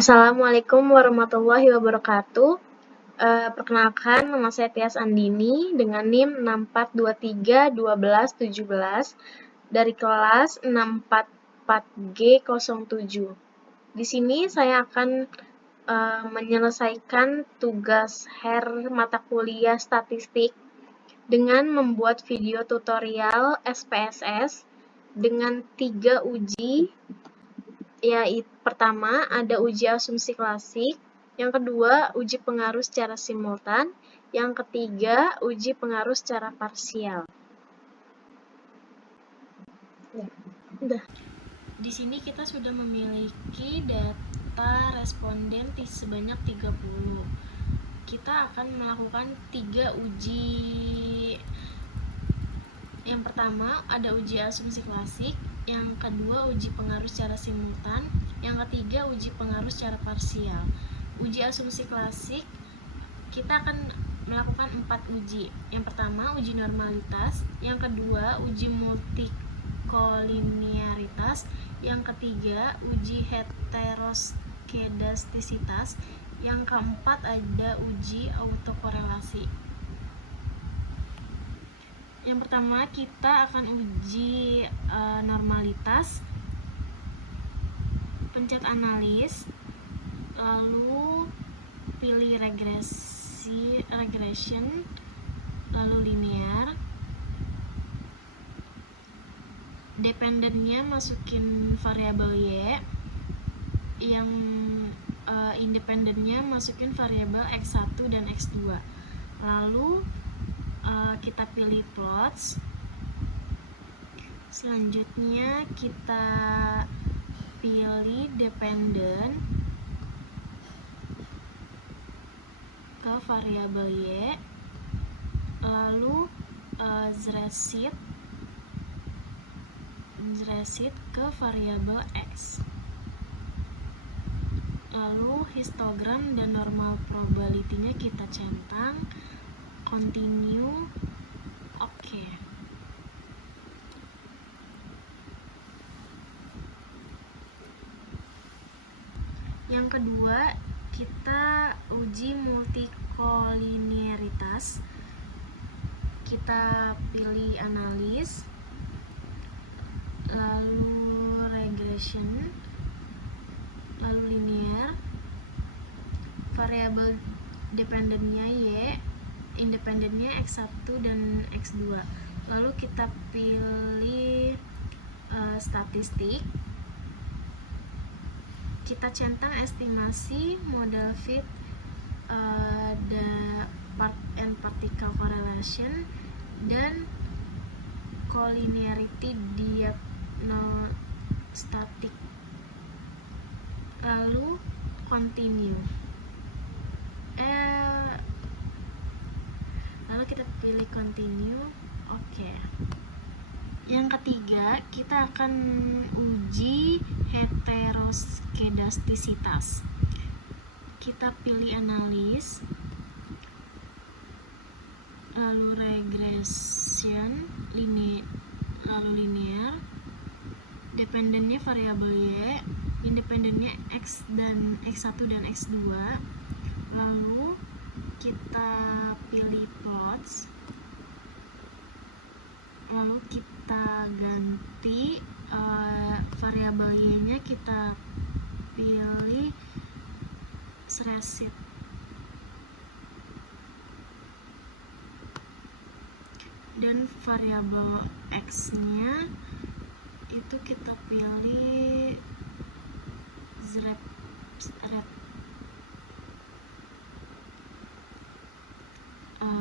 Assalamualaikum warahmatullahi wabarakatuh. Perkenalkan, nama saya Tias Andini dengan NIM 64231217 dari kelas 644G07. Di sini saya akan menyelesaikan tugas mata kuliah statistik dengan membuat video tutorial SPSS dengan 3 uji. Yaitu pertama ada uji asumsi klasik, yang kedua uji pengaruh secara simultan, yang ketiga uji pengaruh secara parsial. Udah. Di sini kita sudah memiliki data responden sebanyak 30. Kita akan melakukan 3 uji. Yang pertama ada uji asumsi klasik, yang kedua uji pengaruh secara simultan, yang ketiga uji pengaruh secara parsial. Uji asumsi klasik kita akan melakukan 4 uji. Yang pertama uji normalitas, yang kedua uji multikolinearitas, yang ketiga uji heteroskedastisitas, yang keempat ada uji autokorelasi. Yang pertama kita akan uji normalitas. Pencet analis, lalu pilih regression, lalu linear. Dependennya masukin variabel Y, yang independennya masukin variabel X1 dan X2. Lalu kita pilih plots. Selanjutnya kita pilih dependent ke variabel Y, lalu zresid ke variabel X, lalu histogram dan normal probability-nya kita centang, continue, oke. Yang kedua kita uji multikolinearitas. Kita pilih analis, lalu regression, lalu linear. Variabel dependennya Y, independennya X1 dan X2. Lalu kita pilih statistik. Kita centang estimasi, model fit, part and particle correlation, dan collinearity diagnostic. Lalu continue. Lalu kita pilih continue, oke. Yang ketiga kita akan uji heteroskedastisitas. Kita pilih analis, lalu regression, lalu linear. Dependennya variabel Y, independennya X dan X1 dan X2. Lalu kita pilih plots, lalu kita ganti variabel Y-nya, kita pilih zresid. Dan variabel X-nya itu kita pilih zret.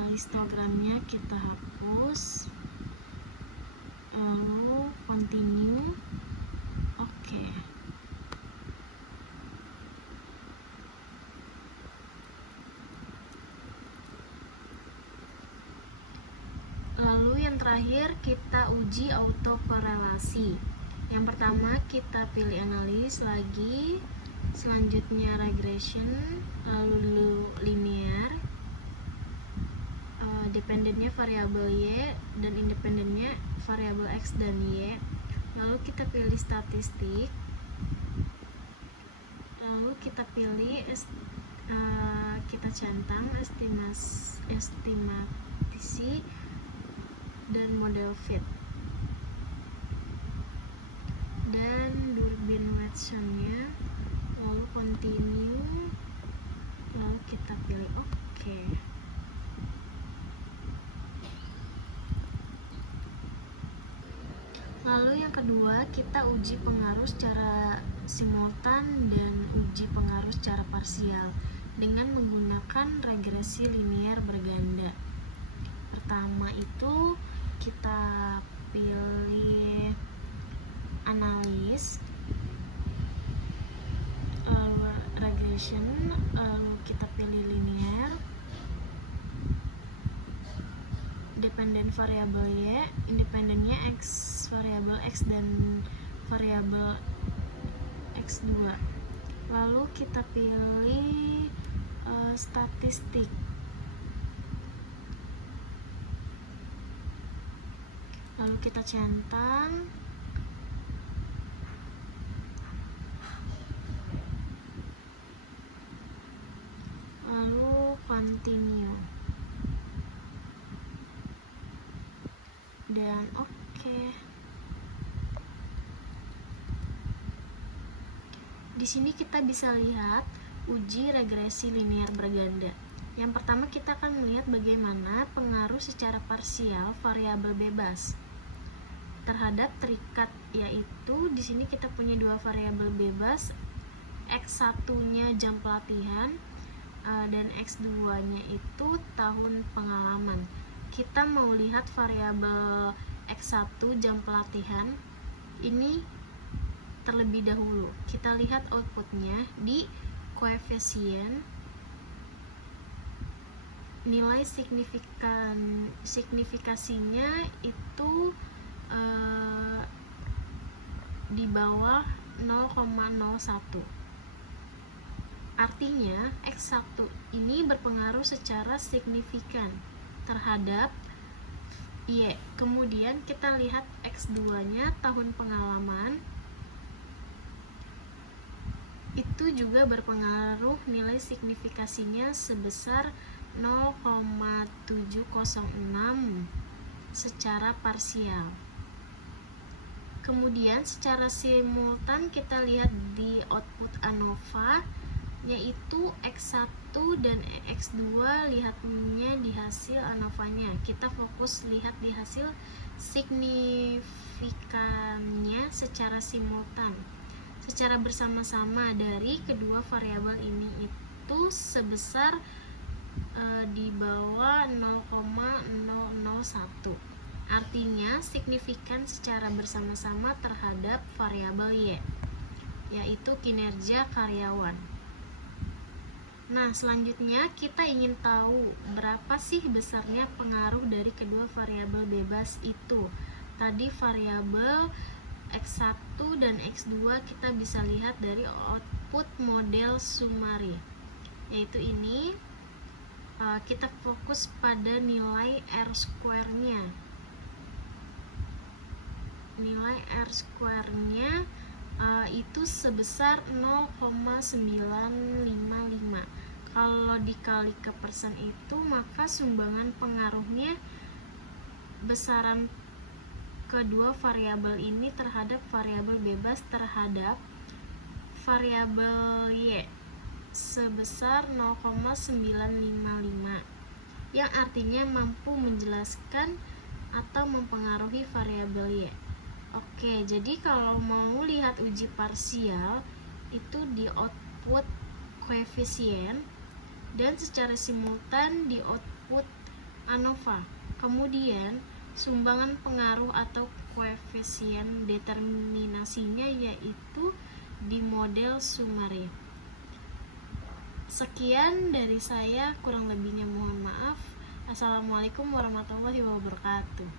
Histogramnya kita hapus, lalu continue, oke. Lalu yang terakhir kita uji autokorelasi. Yang pertama kita pilih analis lagi, selanjutnya regression, lalu linear. Dependennya variabel Y dan independennya variabel X dan Y. Lalu kita pilih statistik, lalu Lalu kita pilih kita centang estimasi dan model fit, dan Durbin Watson-nya, lalu continue, lalu kita pilih OK. Lalu yang kedua, kita uji pengaruh secara simultan dan uji pengaruh secara parsial dengan menggunakan regresi linear berganda. Pertama itu kita pilih analis, lalu regression, lalu kita pilih linear, dependent variabel Y, independennya X, variabel X dan variabel X2. Lalu kita pilih statistik. Lalu kita centang. Lalu continue. Dan oke. Di sini kita bisa lihat uji regresi linear berganda. Yang pertama kita akan melihat bagaimana pengaruh secara parsial variabel bebas terhadap terikat, yaitu di sini kita punya dua variabel bebas, X1-nya jam pelatihan dan X2-nya itu tahun pengalaman. Kita mau lihat variabel X1 jam pelatihan ini terlebih dahulu. Kita lihat outputnya di koefisien nilai signifikasinya itu di bawah 0,01. Artinya X1 ini berpengaruh secara signifikan terhadap Y. Kemudian kita lihat X2-nya tahun pengalaman itu juga berpengaruh, nilai signifikasinya sebesar 0,706 secara parsial. Kemudian secara simultan kita lihat di output ANOVA, yaitu X1 dan X2, lihatnya di hasil ANOVA-nya. Kita fokus lihat di hasil signifikannya secara simultan, secara bersama-sama dari kedua variabel ini itu sebesar di bawah 0,001. Artinya signifikan secara bersama-sama terhadap variabel Y, yaitu kinerja karyawan. Nah, selanjutnya kita ingin tahu berapa sih besarnya pengaruh dari kedua variabel bebas itu. Tadi variabel X1 dan X2 kita bisa lihat dari output model summary, yaitu ini. Kita fokus pada nilai R-square-nya. Nilai R-square-nya itu sebesar 0,955. Kalau dikali ke persen itu, maka sumbangan pengaruhnya besaran kedua variabel ini terhadap variabel bebas terhadap variabel Y sebesar 0,955, yang artinya mampu menjelaskan atau mempengaruhi variabel Y. Oke, jadi kalau mau lihat uji parsial itu di output koefisien dan secara simultan di output ANOVA. Kemudian sumbangan pengaruh atau koefisien determinasinya yaitu di model summary. Sekian dari saya, kurang lebihnya mohon maaf. Assalamualaikum warahmatullahi wabarakatuh.